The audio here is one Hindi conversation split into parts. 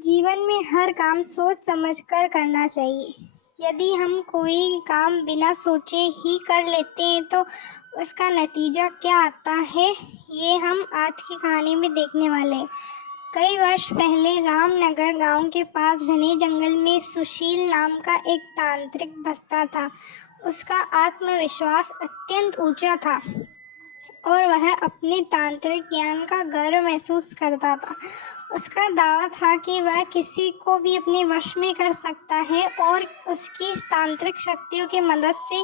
जीवन में हर काम सोच समझकर करना चाहिए। यदि हम कोई काम बिना सोचे ही कर लेते हैं तो उसका नतीजा क्या आता है, ये हम आज की कहानी में देखने वाले हैं। कई वर्ष पहले रामनगर गांव के पास घने जंगल में सुशील नाम का एक तांत्रिक बसता था। उसका आत्मविश्वास अत्यंत ऊंचा था और वह अपने तांत्रिक ज्ञान का गर्व महसूस करता था। उसका दावा था कि वह किसी को भी अपने वश में कर सकता है और उसकी तांत्रिक शक्तियों की मदद से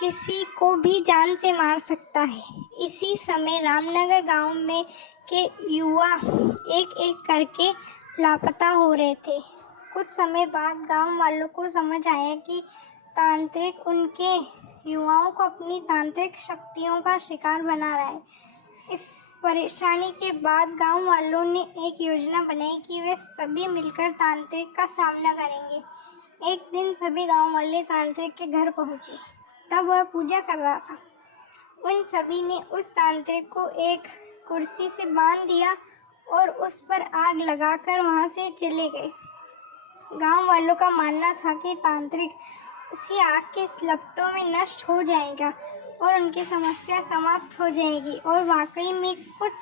किसी को भी जान से मार सकता है। इसी समय रामनगर गांव में के युवा एक एक करके लापता हो रहे थे। कुछ समय बाद गांव वालों को समझ आया कि तांत्रिक उनके युवाओं को अपनी तांत्रिक शक्तियों का शिकार बना रहा है। इस परेशानी के बाद गांव वालों ने एक योजना बनाई कि वे सभी मिलकर तांत्रिक का सामना करेंगे। एक दिन सभी गांव वाले तांत्रिक के घर पहुंचे। तब वह पूजा कर रहा था। उन सभी ने उस तांत्रिक को एक कुर्सी से बांध दिया और उस पर आग लगाकर वहां से चले गए। गांव वालों का मानना था कि तांत्रिक उसी आग के लपटों में नष्ट हो जाएगा और उनकी समस्या समाप्त हो जाएगी। और वाकई में कुछ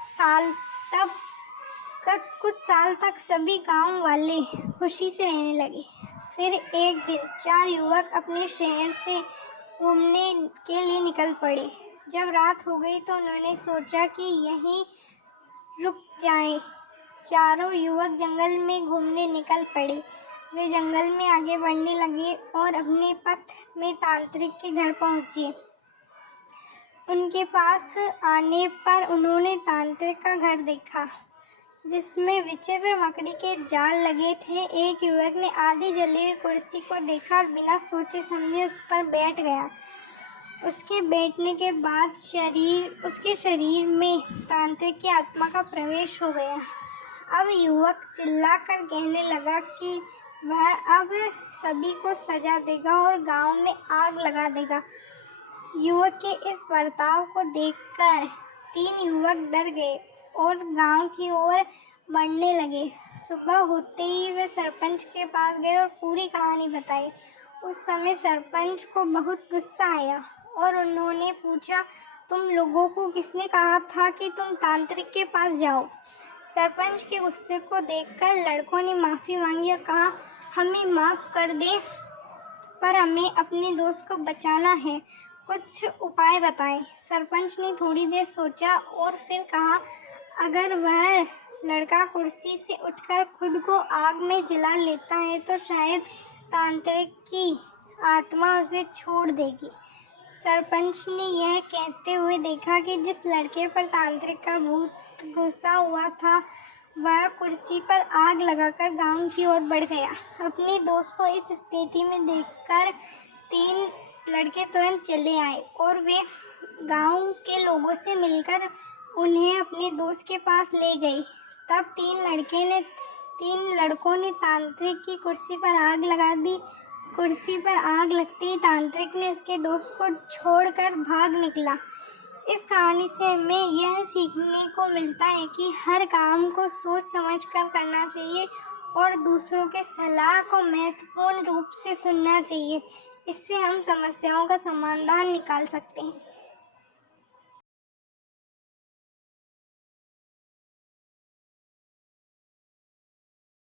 साल तक सभी गांव वाले खुशी से रहने लगे। फिर एक दिन 4 युवक अपने शहर से घूमने के लिए निकल पड़े। जब रात हो गई तो उन्होंने सोचा कि यहीं रुक जाएं। चारों युवक जंगल में घूमने निकल पड़े। वे जंगल में आगे बढ़ने लगे और अपने पथ में तांत्रिक के घर पहुंचे। उनके पास आने पर उन्होंने तांत्रिक का घर देखा, जिसमें विचित्र मकड़ी के जाल लगे थे। एक युवक ने आधी जली हुई कुर्सी को देखा और बिना सोचे समझे उस पर बैठ गया। उसके बैठने के बाद उसके शरीर में तांत्रिक की आत्मा का प्रवेश हो गया। अब युवक चिल्लाकर कहने लगा कि वह अब सभी को सजा देगा और गांव में आग लगा देगा। युवक के इस बर्ताव को देखकर 3 युवक डर गए और गांव की ओर बढ़ने लगे। सुबह होते ही वे सरपंच के पास गए और पूरी कहानी बताई। उस समय सरपंच को बहुत गुस्सा आया और उन्होंने पूछा, तुम लोगों को किसने कहा था कि तुम तांत्रिक के पास जाओ? सरपंच के गुस्से को देखकर लड़कों ने माफ़ी मांगी और कहा, हमें माफ़ कर दे, पर हमें अपने दोस्त को बचाना है, कुछ उपाय बताएं। सरपंच ने थोड़ी देर सोचा और फिर कहा, अगर वह लड़का कुर्सी से उठकर खुद को आग में जला लेता है तो शायद तांत्रिक की आत्मा उसे छोड़ देगी। सरपंच ने यह कहते हुए देखा कि जिस लड़के पर तांत्रिक का भूत घुसा हुआ था वह कुर्सी पर आग लगाकर गांव की ओर बढ़ गया। अपने दोस्त को इस स्थिति में देखकर 3 लड़के तुरंत चले आए और वे गांव के लोगों से मिलकर उन्हें अपने दोस्त के पास ले गए। तब 3 लड़कों ने तांत्रिक की कुर्सी पर आग लगा दी। कुर्सी पर आग लगते ही तांत्रिक ने उसके दोस्त को छोड़कर भाग निकला। इस कहानी से हमें यह सीखने को मिलता है कि हर काम को सोच समझकर करना चाहिए और दूसरों के सलाह को महत्वपूर्ण रूप से सुनना चाहिए। इससे हम समस्याओं का समाधान निकाल सकते हैं।